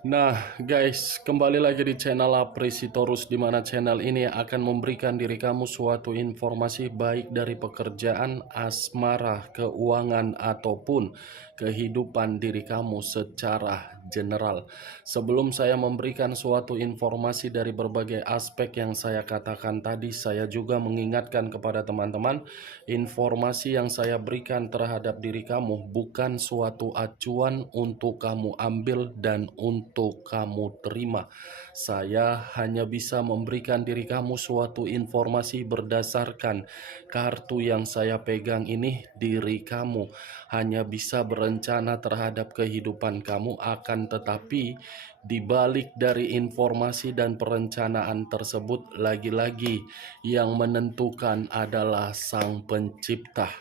Nah, guys, kembali lagi di channel Apresitorus, di mana channel ini akan memberikan diri kamu suatu informasi baik dari pekerjaan, asmara, keuangan, ataupun kehidupan diri kamu secara general. Sebelum saya memberikan suatu informasi dari berbagai aspek yang saya katakan tadi, saya juga mengingatkan kepada teman-teman, informasi yang saya berikan terhadap diri kamu bukan suatu acuan untuk kamu ambil dan untuk kamu terima. Saya hanya bisa memberikan diri kamu suatu informasi berdasarkan kartu yang saya pegang ini. Diri kamu hanya bisa berencana terhadap kehidupan kamu, akan tetapi di balik dari informasi dan perencanaan tersebut, lagi-lagi yang menentukan adalah Sang Pencipta.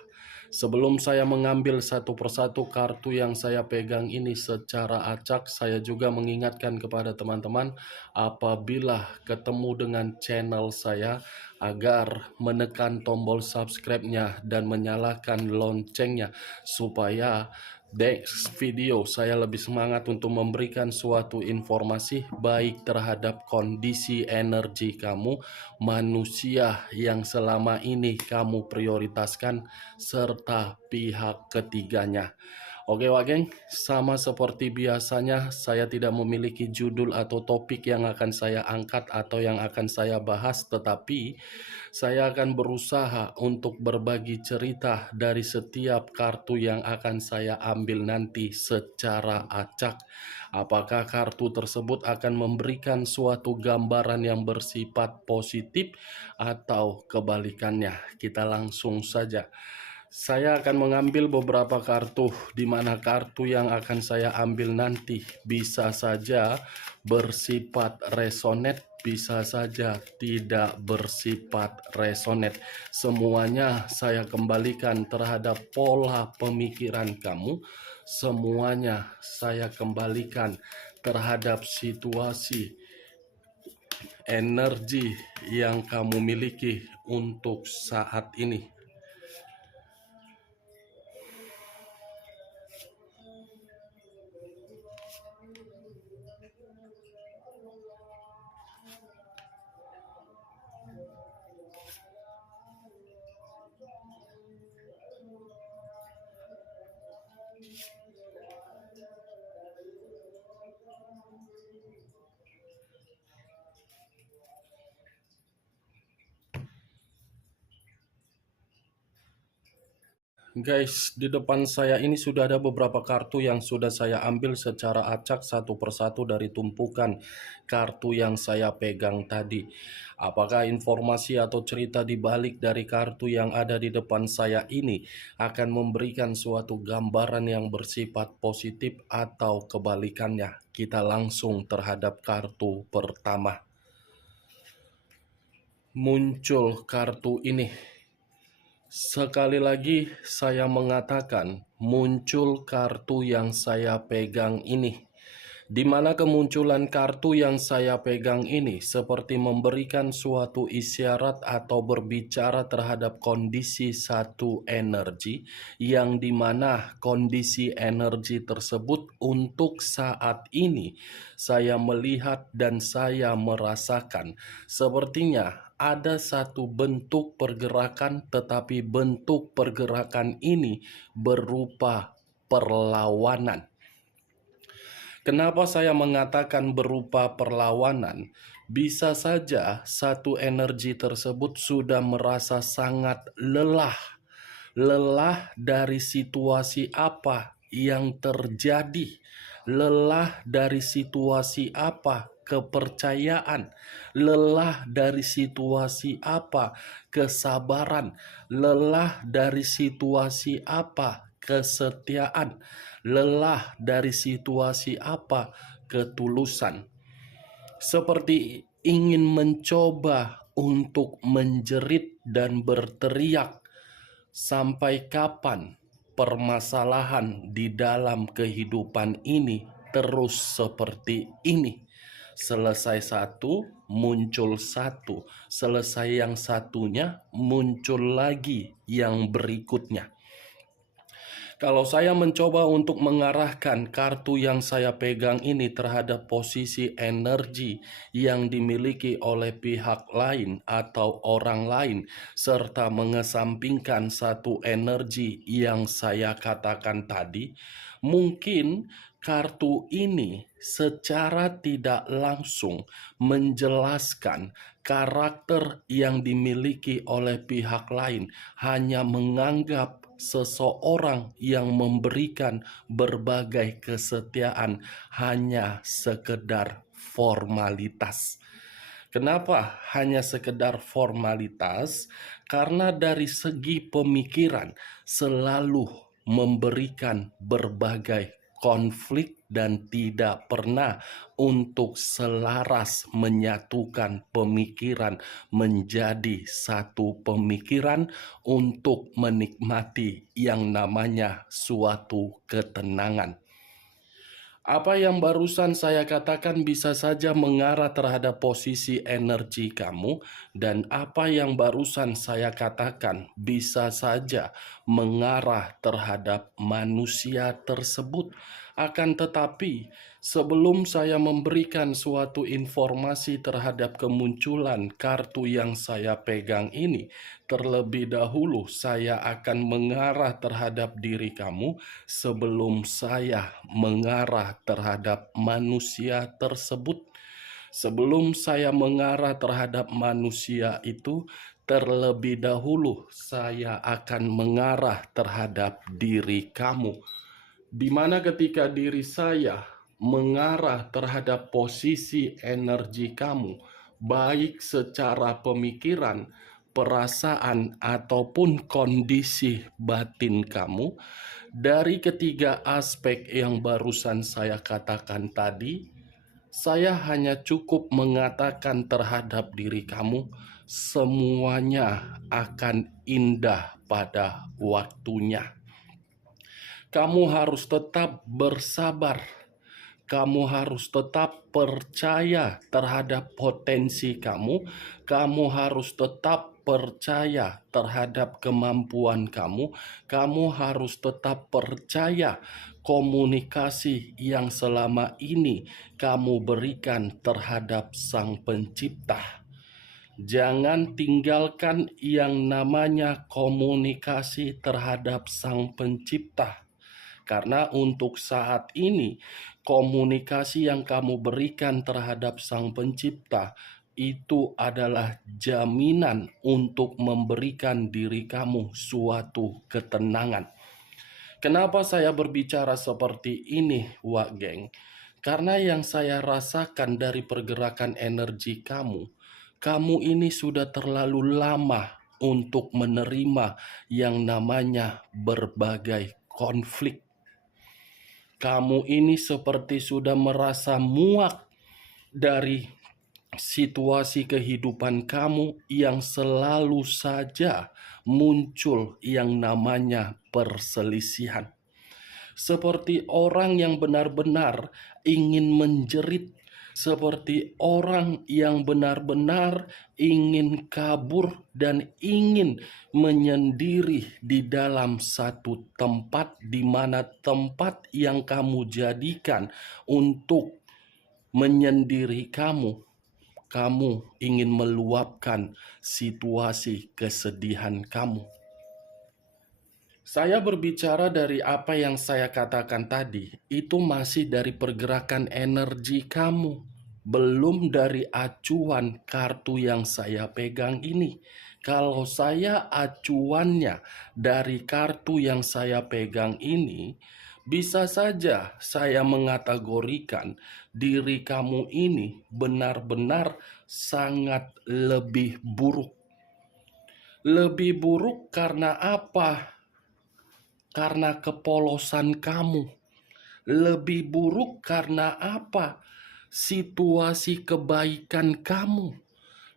Sebelum saya mengambil satu persatu kartu yang saya pegang ini secara acak, saya juga mengingatkan kepada teman-teman apabila ketemu dengan channel saya agar menekan tombol subscribe-nya dan menyalakan loncengnya supaya next video saya lebih semangat untuk memberikan suatu informasi baik terhadap kondisi energi kamu, manusia yang selama ini kamu prioritaskan, serta pihak ketiganya. Oke Wageng, sama seperti biasanya saya tidak memiliki judul atau topik yang akan saya angkat atau yang akan saya bahas, tetapi saya akan berusaha untuk berbagi cerita dari setiap kartu yang akan saya ambil nanti secara acak. Apakah kartu tersebut akan memberikan suatu gambaran yang bersifat positif atau kebalikannya? Kita langsung saja. Saya akan mengambil beberapa kartu, di mana kartu yang akan saya ambil nanti bisa saja bersifat resonate, bisa saja tidak bersifat resonate. Semuanya saya kembalikan terhadap pola pemikiran kamu. Semuanya saya kembalikan terhadap situasi energi yang kamu miliki untuk saat ini. Guys, di depan saya ini sudah ada beberapa kartu yang sudah saya ambil secara acak satu persatu dari tumpukan kartu yang saya pegang tadi. Apakah informasi atau cerita di balik dari kartu yang ada di depan saya ini akan memberikan suatu gambaran yang bersifat positif atau kebalikannya? Kita langsung terhadap kartu pertama. Muncul kartu ini. Sekali lagi saya mengatakan, muncul kartu yang saya pegang ini, di mana kemunculan kartu yang saya pegang ini seperti memberikan suatu isyarat atau berbicara terhadap kondisi satu energi, yang dimana kondisi energi tersebut untuk saat ini saya melihat dan saya merasakan sepertinya ada satu bentuk pergerakan, tetapi bentuk pergerakan ini berupa perlawanan. Kenapa saya mengatakan berupa perlawanan? Bisa saja satu energi tersebut sudah merasa sangat lelah. Lelah dari situasi apa yang terjadi. Lelah dari situasi apa kepercayaan, lelah dari situasi apa kesabaran, lelah dari situasi apa kesetiaan, lelah dari situasi apa ketulusan. Seperti ingin mencoba untuk menjerit dan berteriak, sampai kapan permasalahan di dalam kehidupan ini terus seperti ini? Selesai satu, muncul satu. Selesai yang satunya, muncul lagi yang berikutnya. Kalau saya mencoba untuk mengarahkan kartu yang saya pegang ini terhadap posisi energi yang dimiliki oleh pihak lain atau orang lain, serta mengesampingkan satu energi yang saya katakan tadi, mungkin kartu ini secara tidak langsung menjelaskan karakter yang dimiliki oleh pihak lain, hanya menganggap seseorang yang memberikan berbagai kesetiaan hanya sekedar formalitas. Kenapa hanya sekedar formalitas? Karena dari segi pemikiran selalu memberikan berbagai konflik dan tidak pernah untuk selaras menyatukan pemikiran menjadi satu pemikiran untuk menikmati yang namanya suatu ketenangan. Apa yang barusan saya katakan bisa saja mengarah terhadap posisi energi kamu, dan apa yang barusan saya katakan bisa saja mengarah terhadap manusia tersebut. Akan tetapi, sebelum saya memberikan suatu informasi terhadap kemunculan kartu yang saya pegang ini, terlebih dahulu saya akan mengarah terhadap diri kamu sebelum saya mengarah terhadap manusia tersebut. Sebelum saya mengarah terhadap manusia itu, terlebih dahulu saya akan mengarah terhadap diri kamu. Di mana ketika diri saya mengarah terhadap posisi energi kamu, baik secara pemikiran, perasaan, ataupun kondisi batin kamu, dari ketiga aspek yang barusan saya katakan tadi, saya hanya cukup mengatakan terhadap diri kamu, semuanya akan indah pada waktunya. Kamu harus tetap bersabar. Kamu harus tetap percaya terhadap potensi kamu. Kamu harus tetap percaya terhadap kemampuan kamu. Kamu harus tetap percaya komunikasi yang selama ini kamu berikan terhadap Sang Pencipta. Jangan tinggalkan yang namanya komunikasi terhadap Sang Pencipta. Karena untuk saat ini, komunikasi yang kamu berikan terhadap Sang Pencipta itu adalah jaminan untuk memberikan diri kamu suatu ketenangan. Kenapa saya berbicara seperti ini, Wak Geng? Karena yang saya rasakan dari pergerakan energi kamu, kamu ini sudah terlalu lama untuk menerima yang namanya berbagai konflik. Kamu ini seperti sudah merasa muak dari situasi kehidupan kamu yang selalu saja muncul yang namanya perselisihan. Seperti orang yang benar-benar ingin menjerit, seperti orang yang benar-benar ingin kabur dan ingin menyendiri di dalam satu tempat, di mana tempat yang kamu jadikan untuk menyendiri kamu. Kamu ingin meluapkan situasi kesedihan kamu. Saya berbicara dari apa yang saya katakan tadi, itu masih dari pergerakan energi kamu, belum dari acuan kartu yang saya pegang ini. Kalau saya acuannya dari kartu yang saya pegang ini, bisa saja saya mengategorikan diri kamu ini benar-benar sangat lebih buruk. Lebih buruk karena apa? Karena kepolosan kamu. Lebih buruk karena apa? Situasi kebaikan kamu.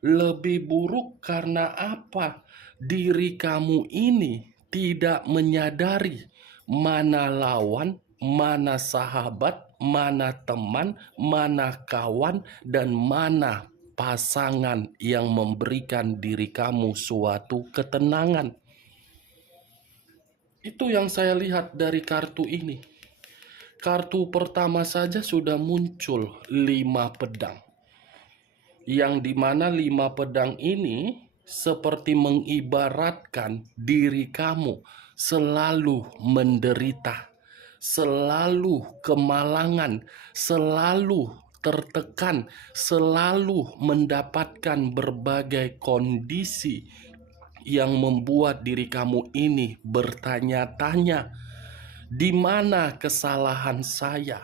Lebih buruk karena apa? Diri kamu ini tidak menyadari mana lawan, mana sahabat, mana teman, mana kawan, dan mana pasangan yang memberikan diri kamu suatu ketenangan. Itu yang saya lihat dari kartu ini. Kartu pertama saja sudah muncul 5 pedang. Yang dimana 5 pedang ini seperti mengibaratkan diri kamu selalu menderita, selalu kemalangan, selalu tertekan, selalu mendapatkan berbagai kondisi yang membuat diri kamu ini bertanya-tanya, di mana kesalahan saya?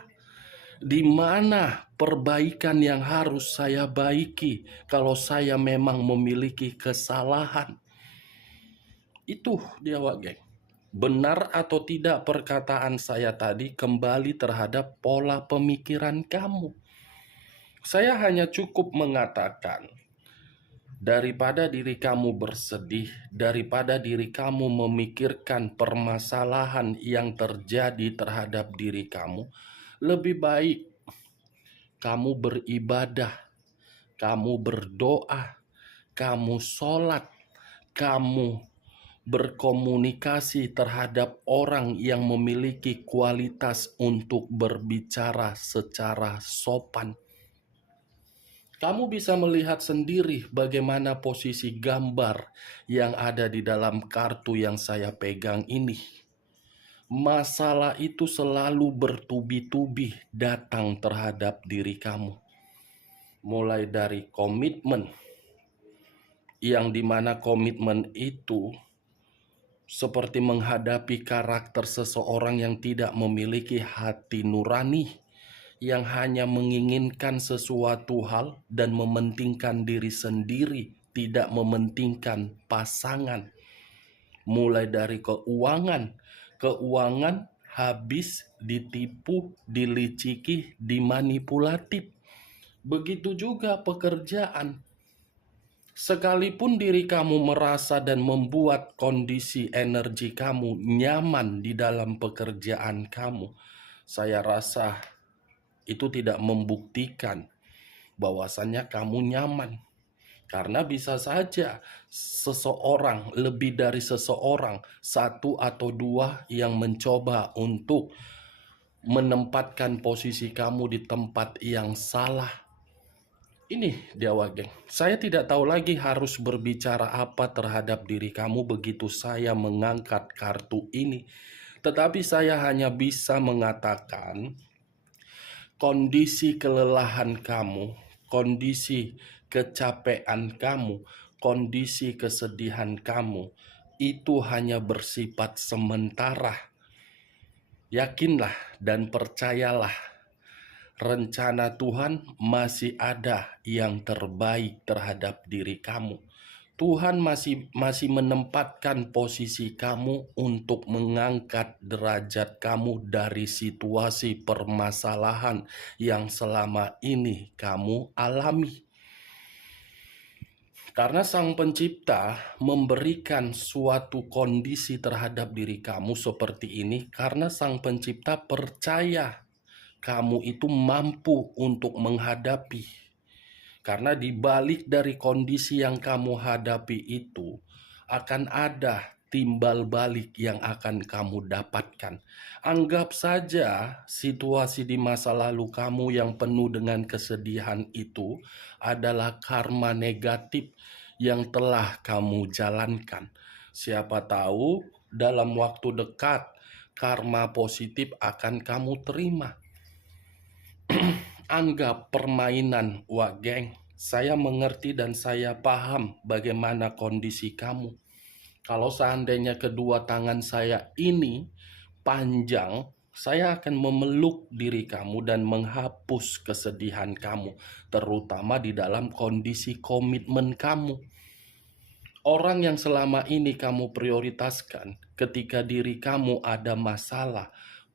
Di mana perbaikan yang harus saya baiki kalau saya memang memiliki kesalahan? Itu dia, Wak Geng. Benar atau tidak perkataan saya tadi kembali terhadap pola pemikiran kamu. Saya hanya cukup mengatakan, daripada diri kamu bersedih, daripada diri kamu memikirkan permasalahan yang terjadi terhadap diri kamu, lebih baik kamu beribadah, kamu berdoa, kamu sholat, kamu berkomunikasi terhadap orang yang memiliki kualitas untuk berbicara secara sopan. Kamu bisa melihat sendiri bagaimana posisi gambar yang ada di dalam kartu yang saya pegang ini. Masalah itu selalu bertubi-tubi datang terhadap diri kamu. Mulai dari komitmen, yang dimana komitmen itu seperti menghadapi karakter seseorang yang tidak memiliki hati nurani, yang hanya menginginkan sesuatu hal dan mementingkan diri sendiri, tidak mementingkan pasangan. Mulai dari keuangan, keuangan habis, ditipu, diliciki, dimanipulatif. Begitu juga pekerjaan. Sekalipun diri kamu merasa dan membuat kondisi energi kamu nyaman di dalam pekerjaan kamu, saya rasa itu tidak membuktikan bahwasannya kamu nyaman. Karena bisa saja seseorang, lebih dari seseorang, satu atau dua yang mencoba untuk menempatkan posisi kamu di tempat yang salah. Ini dia, Wageng. Saya tidak tahu lagi harus berbicara apa terhadap diri kamu begitu saya mengangkat kartu ini. Tetapi saya hanya bisa mengatakan kondisi kelelahan kamu, kondisi kecapean kamu, kondisi kesedihan kamu itu hanya bersifat sementara. Yakinlah dan percayalah, rencana Tuhan masih ada yang terbaik terhadap diri kamu. Tuhan masih menempatkan posisi kamu untuk mengangkat derajat kamu dari situasi permasalahan yang selama ini kamu alami. Karena Sang Pencipta memberikan suatu kondisi terhadap diri kamu seperti ini karena Sang Pencipta percaya kamu itu mampu untuk menghadapi. Karena di balik dari kondisi yang kamu hadapi itu akan ada timbal balik yang akan kamu dapatkan. Anggap saja situasi di masa lalu kamu yang penuh dengan kesedihan itu adalah karma negatif yang telah kamu jalankan. Siapa tahu dalam waktu dekat karma positif akan kamu terima. Anggap permainan, Wak Geng. Saya mengerti dan saya paham bagaimana kondisi kamu. Kalau seandainya kedua tangan saya ini panjang, saya akan memeluk diri kamu dan menghapus kesedihan kamu, terutama di dalam kondisi komitmen kamu. Orang yang selama ini kamu prioritaskan ketika diri kamu ada masalah,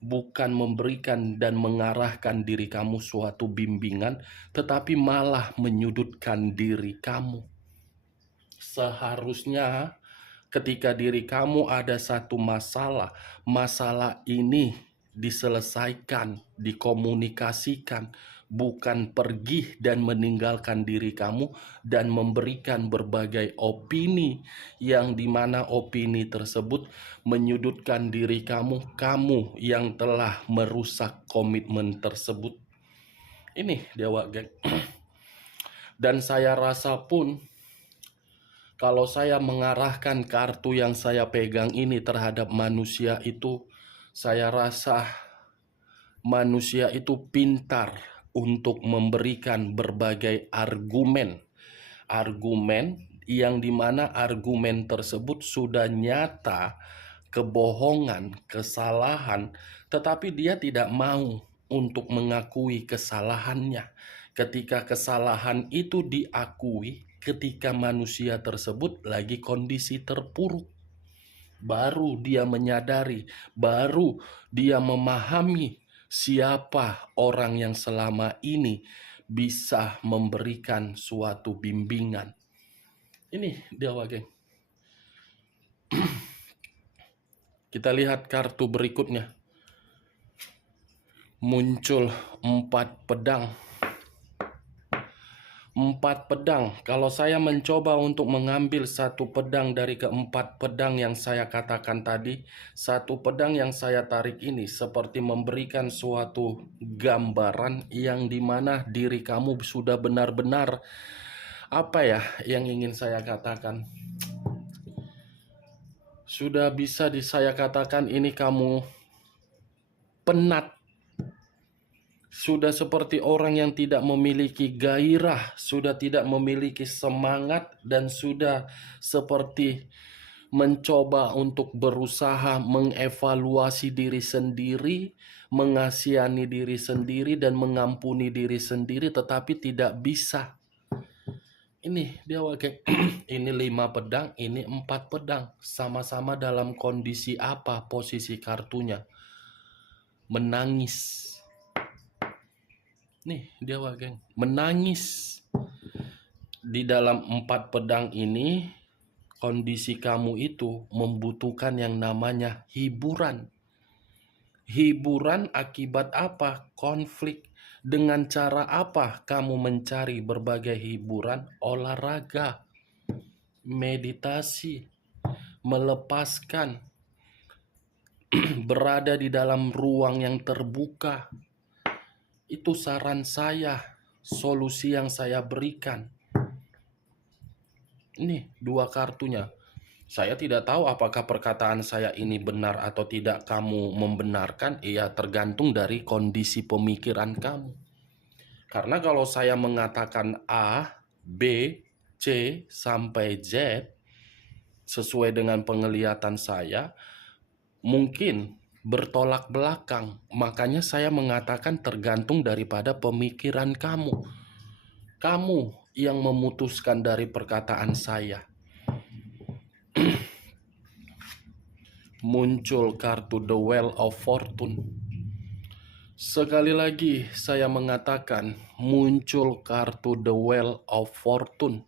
bukan memberikan dan mengarahkan diri kamu suatu bimbingan, tetapi malah menyudutkan diri kamu. Seharusnya ketika diri kamu ada satu masalah, masalah ini diselesaikan, dikomunikasikan, bukan pergi dan meninggalkan diri kamu dan memberikan berbagai opini yang dimana opini tersebut menyudutkan diri kamu, kamu yang telah merusak komitmen tersebut. Ini dia geng. Dan saya rasa pun kalau saya mengarahkan kartu yang saya pegang ini terhadap manusia itu, saya rasa manusia itu pintar untuk memberikan berbagai argumen. Argumen yang dimana argumen tersebut sudah nyata, kebohongan, kesalahan, tetapi dia tidak mau untuk mengakui kesalahannya. Ketika kesalahan itu diakui, ketika manusia tersebut lagi kondisi terpuruk, baru dia menyadari, baru dia memahami siapa orang yang selama ini bisa memberikan suatu bimbingan. Ini dia geng. Kita lihat kartu berikutnya. Muncul 4 pedang. 4 pedang. Kalau saya mencoba untuk mengambil satu pedang dari keempat pedang yang saya katakan tadi, satu pedang yang saya tarik ini seperti memberikan suatu gambaran yang dimana diri kamu sudah benar-benar, apa ya yang ingin saya katakan, sudah bisa saya katakan ini kamu penat. Sudah seperti orang yang tidak memiliki gairah, sudah tidak memiliki semangat, dan sudah seperti mencoba untuk berusaha mengevaluasi diri sendiri, mengasihani diri sendiri, dan mengampuni diri sendiri, tetapi tidak bisa. Ini dia wakil. Ini 5 pedang, ini 4 pedang. Sama-sama dalam kondisi apa posisi kartunya? Menangis. Nih dia geng, menangis. Di dalam 4 pedang ini, kondisi kamu itu membutuhkan yang namanya hiburan. Hiburan akibat apa? Konflik. Dengan cara apa kamu mencari berbagai hiburan? Olahraga, meditasi, melepaskan, berada di dalam ruang yang terbuka. Itu saran saya, solusi yang saya berikan. Ini 2 kartunya. Saya tidak tahu apakah perkataan saya ini benar atau tidak. Kamu membenarkan, ya tergantung dari kondisi pemikiran kamu. Karena kalau saya mengatakan A, B, C, sampai Z, sesuai dengan penglihatan saya, mungkin bertolak belakang. Makanya saya mengatakan tergantung daripada pemikiran kamu. Kamu yang memutuskan dari perkataan saya. Muncul kartu The Wheel of Fortune. Sekali lagi saya mengatakan muncul kartu The Wheel of Fortune.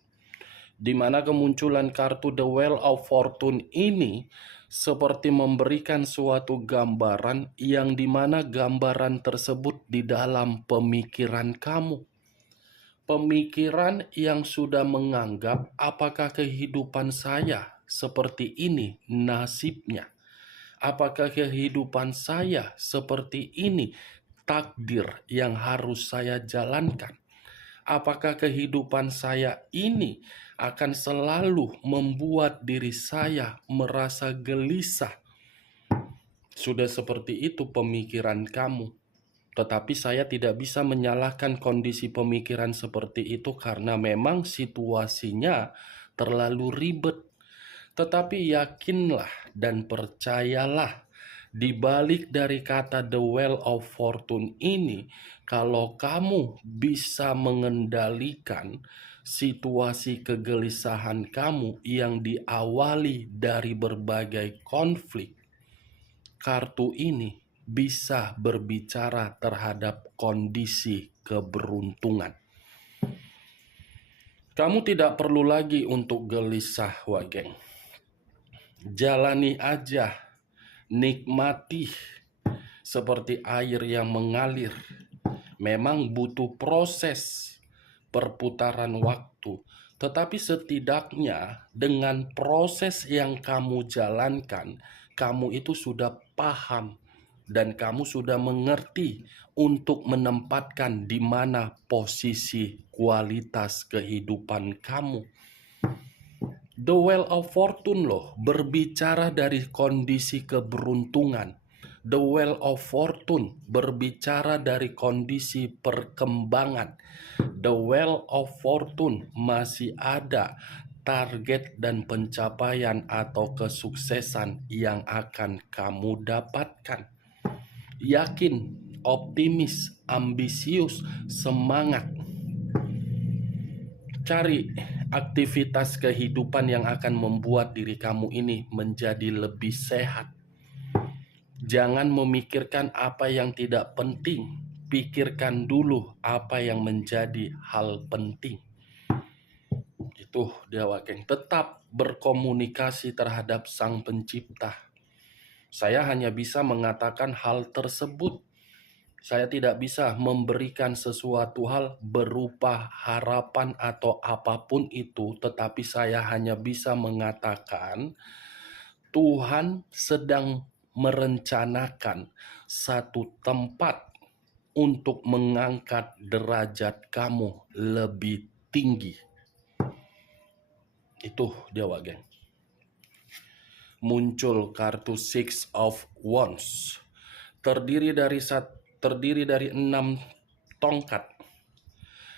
Di mana kemunculan kartu The Wheel of Fortune ini seperti memberikan suatu gambaran yang dimana gambaran tersebut di dalam pemikiran kamu. Pemikiran yang sudah menganggap apakah kehidupan saya seperti ini nasibnya. Apakah kehidupan saya seperti ini takdir yang harus saya jalankan. Apakah kehidupan saya ini akan selalu membuat diri saya merasa gelisah. Sudah seperti itu pemikiran kamu. Tetapi saya tidak bisa menyalahkan kondisi pemikiran seperti itu karena memang situasinya terlalu ribet. Tetapi yakinlah dan percayalah, di balik dari kata The Wheel of Fortune ini, kalau kamu bisa mengendalikan situasi kegelisahan kamu yang diawali dari berbagai konflik, kartu ini bisa berbicara terhadap kondisi keberuntungan. Kamu tidak perlu lagi untuk gelisah, geng. Jalani aja, nikmati seperti air yang mengalir. Memang butuh proses perputaran waktu, tetapi setidaknya dengan proses yang kamu jalankan, kamu itu sudah paham dan kamu sudah mengerti untuk menempatkan di mana posisi kualitas kehidupan kamu. The Wheel of Fortune loh, berbicara dari kondisi keberuntungan. The Wheel of Fortune berbicara dari kondisi perkembangan. The Wheel of Fortune masih ada target dan pencapaian atau kesuksesan yang akan kamu dapatkan. Yakin, optimis, ambisius, semangat. Cari aktivitas kehidupan yang akan membuat diri kamu ini menjadi lebih sehat. Jangan memikirkan apa yang tidak penting. Pikirkan dulu apa yang menjadi hal penting. Itu dia Wakeng. Tetap berkomunikasi terhadap Sang Pencipta. Saya hanya bisa mengatakan hal tersebut. Saya tidak bisa memberikan sesuatu hal berupa harapan atau apapun itu, tetapi saya hanya bisa mengatakan Tuhan sedang merencanakan satu tempat untuk mengangkat derajat kamu lebih tinggi. Itu dia Wageng. Muncul kartu Six of Wands. Terdiri dari 6 tongkat.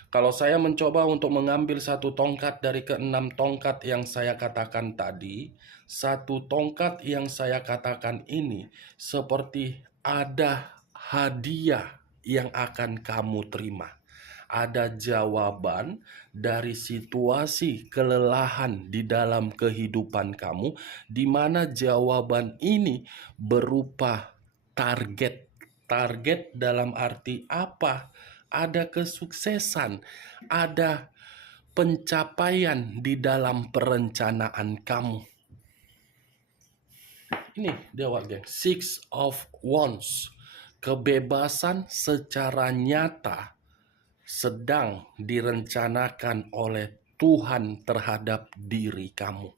Kalau saya mencoba untuk mengambil satu tongkat dari ke-6 tongkat yang saya katakan tadi, satu tongkat yang saya katakan ini seperti ada hadiah yang akan kamu terima. Ada jawaban dari situasi kelelahan di dalam kehidupan kamu, di mana jawaban ini berupa target. Target dalam arti apa? Ada kesuksesan, ada pencapaian di dalam perencanaan kamu. Ini dia Wageng, Six of Wands. Kebebasan secara nyata sedang direncanakan oleh Tuhan terhadap diri kamu.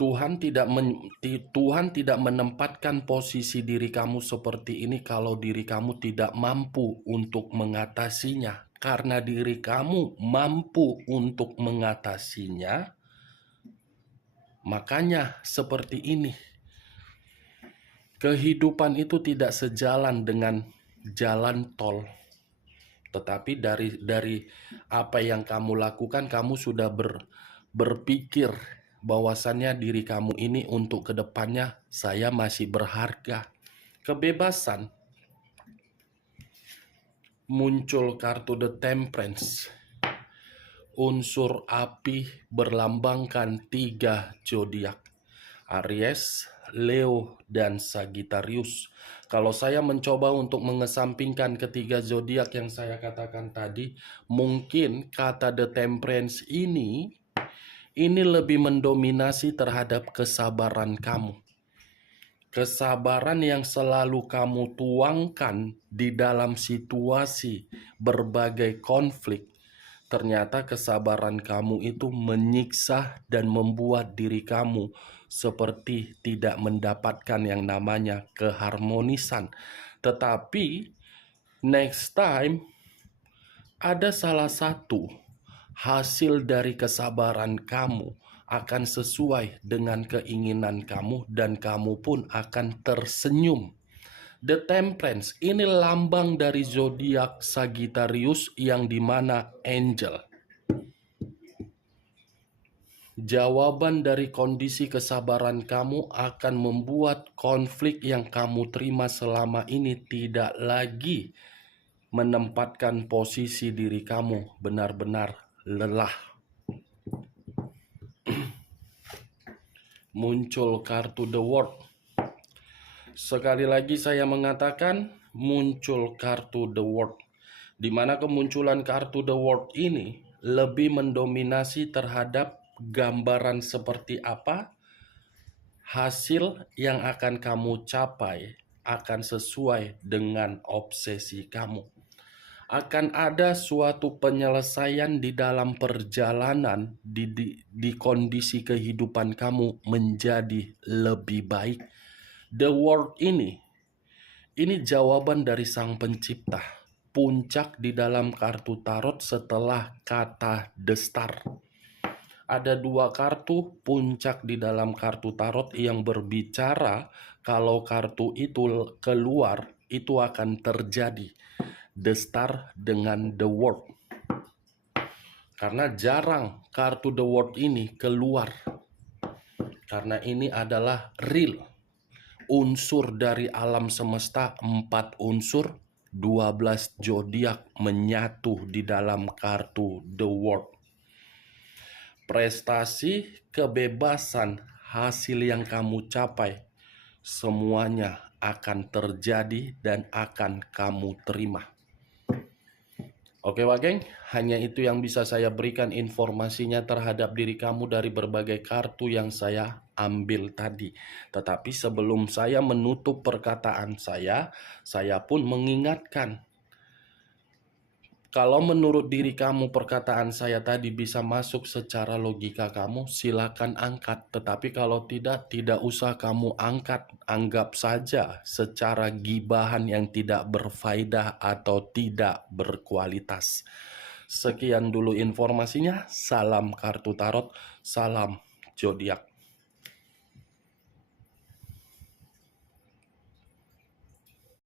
Tuhan tidak menempatkan posisi diri kamu seperti ini kalau diri kamu tidak mampu untuk mengatasinya. Karena diri kamu mampu untuk mengatasinya, makanya seperti ini. Kehidupan itu tidak sejalan dengan jalan tol. Tetapi dari apa yang kamu lakukan, kamu sudah berpikir bahwasannya diri kamu ini untuk kedepannya saya masih berharga. Kebebasan. Muncul kartu The Temperance. Unsur api berlambangkan 3 zodiak. Aries, Leo, dan Sagittarius. Kalau saya mencoba untuk mengesampingkan ketiga zodiak yang saya katakan tadi, mungkin kata The Temperance ini lebih mendominasi terhadap kesabaran kamu. Kesabaran yang selalu kamu tuangkan di dalam situasi berbagai konflik. Ternyata kesabaran kamu itu menyiksa dan membuat diri kamu seperti tidak mendapatkan yang namanya keharmonisan. Tetapi next time ada salah satu hasil dari kesabaran kamu akan sesuai dengan keinginan kamu dan kamu pun akan tersenyum. The Temperance ini lambang dari zodiak Sagittarius yang dimana angel. Jawaban dari kondisi kesabaran kamu akan membuat konflik yang kamu terima selama ini tidak lagi menempatkan posisi diri kamu benar-benar lelah. Muncul kartu The World. Sekali lagi saya mengatakan muncul kartu The World, di mana kemunculan kartu The World ini lebih mendominasi terhadap gambaran seperti apa hasil yang akan kamu capai akan sesuai dengan obsesi kamu. Akan ada suatu penyelesaian di dalam perjalanan di kondisi kehidupan kamu menjadi lebih baik. The World ini jawaban dari Sang Pencipta. Puncak di dalam kartu tarot setelah kata The Star. Ada dua kartu puncak di dalam kartu tarot yang berbicara kalau kartu itu keluar, itu akan terjadi. The Star dengan The World. Karena jarang kartu The World ini keluar. Karena ini adalah real. Unsur dari alam semesta, 4 unsur, 12 zodiak menyatu di dalam kartu The World. Prestasi, kebebasan, hasil yang kamu capai, semuanya akan terjadi dan akan kamu terima. Oke Pak Geng, hanya itu yang bisa saya berikan informasinya terhadap diri kamu dari berbagai kartu yang saya ambil tadi. Tetapi sebelum saya menutup perkataan saya pun mengingatkan. Kalau menurut diri kamu perkataan saya tadi bisa masuk secara logika kamu, silakan angkat. Tetapi kalau tidak usah kamu angkat. Anggap saja secara gibahan yang tidak berfaedah atau tidak berkualitas. Sekian dulu informasinya. Salam kartu tarot, salam zodiak.